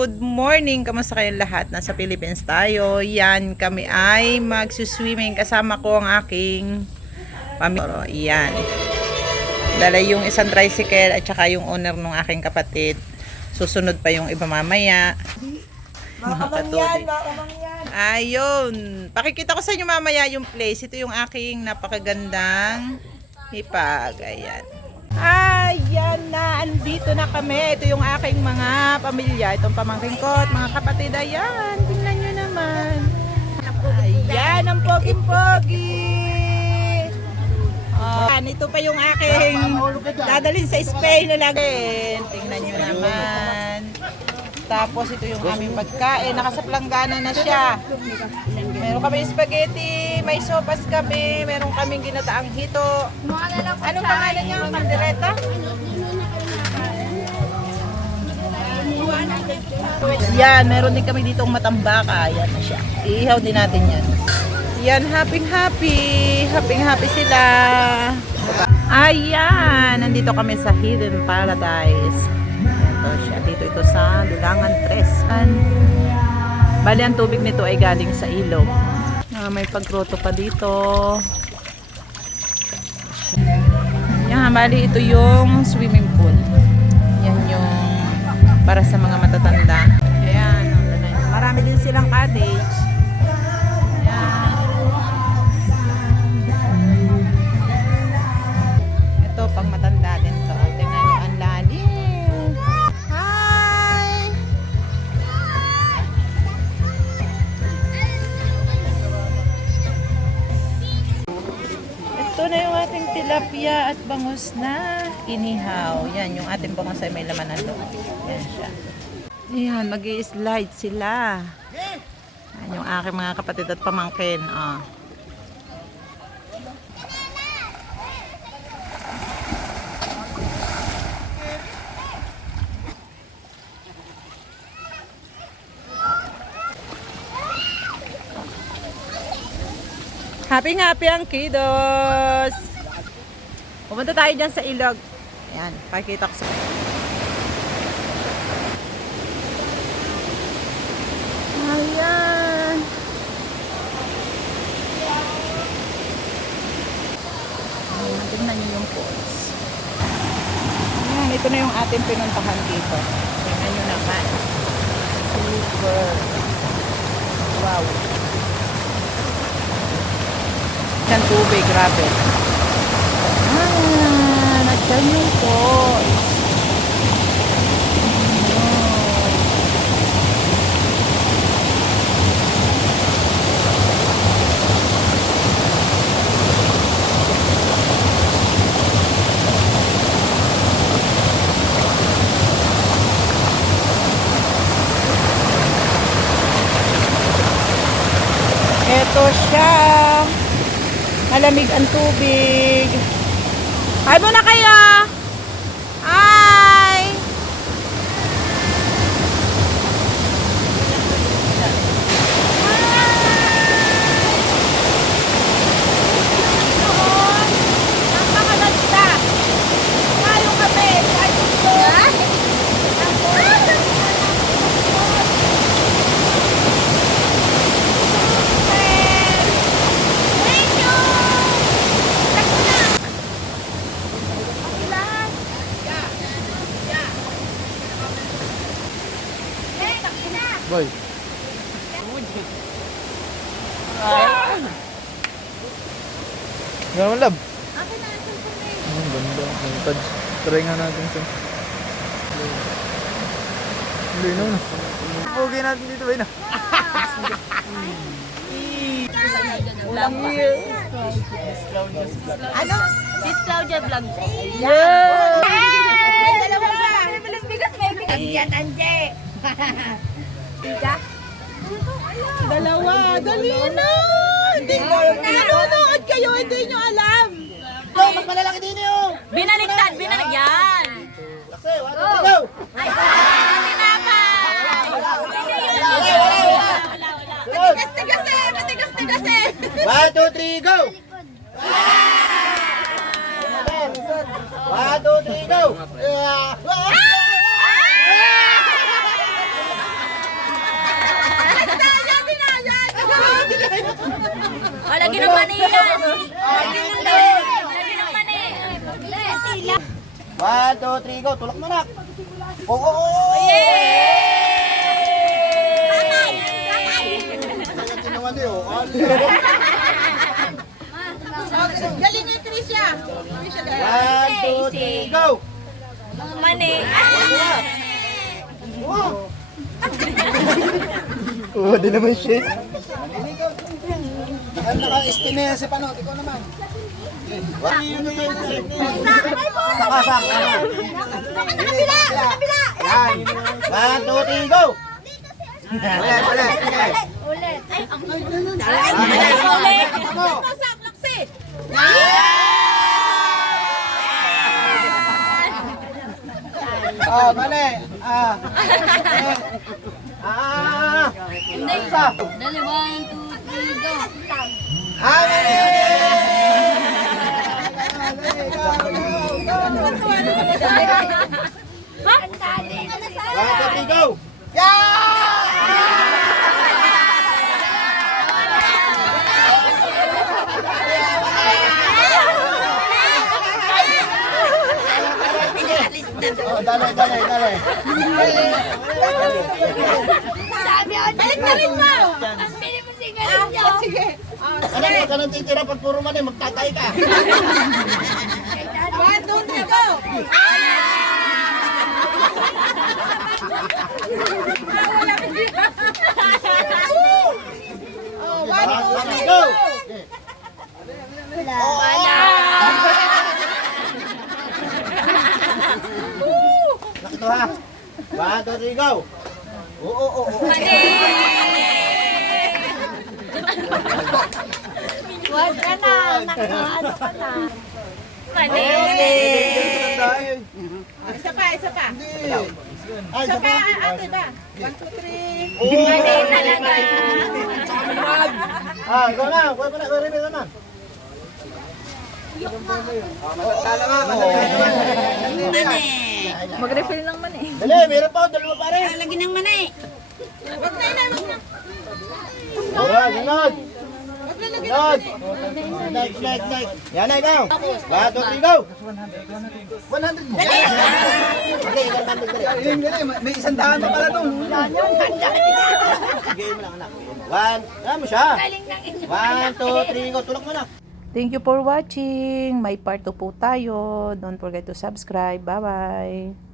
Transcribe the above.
Good morning! Kamusta kayong lahat? Nasa Philippines tayo. Yan, kami ay magsuswimming. Kasama ko ang aking pamilya. Yan. Dala yung isang tricycle at saka yung owner ng aking kapatid. Susunod pa yung iba mamaya. Mga katuloy. Ayun. Pakikita ko sa inyo mamaya yung place. Ito yung aking napakagandang hipag. Ayan. Ayan na, andito na kami. Ito yung aking mga pamilya. Itong pamangkin ko at mga kapatid. Ayan, tingnan nyo naman. Ayan, ang pogi-pogi. Ito pa yung aking dadalhin sa Spain na lagi. Tingnan nyo naman. Tapos ito yung aming pagkain. Nakasaplangganan na siya. Meron kami spaghetti, may sopas kami, meron kaming ginataang hito. Anong pangalan niya? Pandereta? Yan, meron din kami ditong matambaka. Yan na siya. Iihaw din natin yan. Yan, happy sila. Ayan, nandito kami sa Hidden Paradise. Ito siya, dito ito sa Dulangan 3. Bali, ang tubig nito ay galing sa ilog. May paggroto pa dito. Yan, bali, ito yung swimming pool. Yan yung para sa mga matatanda. Ayan, marami din silang cottage. Ayan. Ito, pang matanda din to. Tingnan nyo, ang lalim. Ito na yung ating tilapia at bangus na inihaw. Yan, yung ating bangus ay may laman na doon. Yan siya. Ayan, mag-i-slide sila. Yan yung aking mga kapatid at pamangkin. Oh. Happy ang kiddos! Pumunta tayo dyan sa ilog. Ayan, pakikita ko sa... Ayan! Ayan, tignan nyo yung falls. Ayan, ito na yung ating pinuntahan dito. Tignan nyo naman. Super! Wow! Ang tubig, grabe. Nandiyan yung falls. Ito siya. Malamig ang tubig. Hi muna kayo! Hi! Napakaganda! Tayo kami! Tayo gusto! Boy. Gano'n lab? Ang ganda. Try nga natin sa... Hindi na. Pogi natin dito ba yun? Ano? Sis Claudia Vlog. Yeah! May dalawa pa. Bilis bigas may bigas. Andiyan, anje. Tiga? Dalawa! Dali na! Hindi ko nanonood kayo, hindi nyo alam! Mas malalaki din yun! Binaliktad, yan. Kasi, go! Matigas eh. 1, 2, 3, go! 1, 2, 3, go! mani yan. Lagyan ng mani. 1, 2, 3, go. Tulak mo na. Oo. Tinawan niyo. Galing nga, Tricia. 1, 2, 3, go. Mani. Oo, di naman shit. Naka-estimate si Panot. Ikaw naman. Kabila. Yan. 1, 2, 3, go. Ulit. Ulit. Ay, ang Mali. Isa. Dali, 1, 2, 3, go. Mali. Ang tali. 1, 2, 3, go. Dali. Sabi ako, balik na rin mo. Ang pili mo sigarin niyo. Sige. Ano mo ka nang titira pag puro mali, magtatay ka. 1, 2, 3, go! Oh, 1, 2, 3, Go. Nakito ha. 1, 2, 3, go. Oo. Huwag ka na. Ano ka na. Mani. Isa pa. Ay, Isa isa pa, pa. ate ba? 1, 2, 3. Mani talaga. Ikaw na. Kuha na. Reveal naman. Tala nga. Mag-refill lang man eh. Dali, meron pa. Dalawa pa rin. Lagi ng mani. Wag na. Alright, sunod. Sunod. Next. Yan na, ikaw. 1, 2, 3, go. 100 mo. Okay, ikaw naman. Dali. May 100 pa pala to. Sige mo lang, anak. 1, yan mo siya. 1, 2, 3, go. Tulak mo na. Thank you for watching. May part 2 po tayo. Don't forget to subscribe. Bye-bye.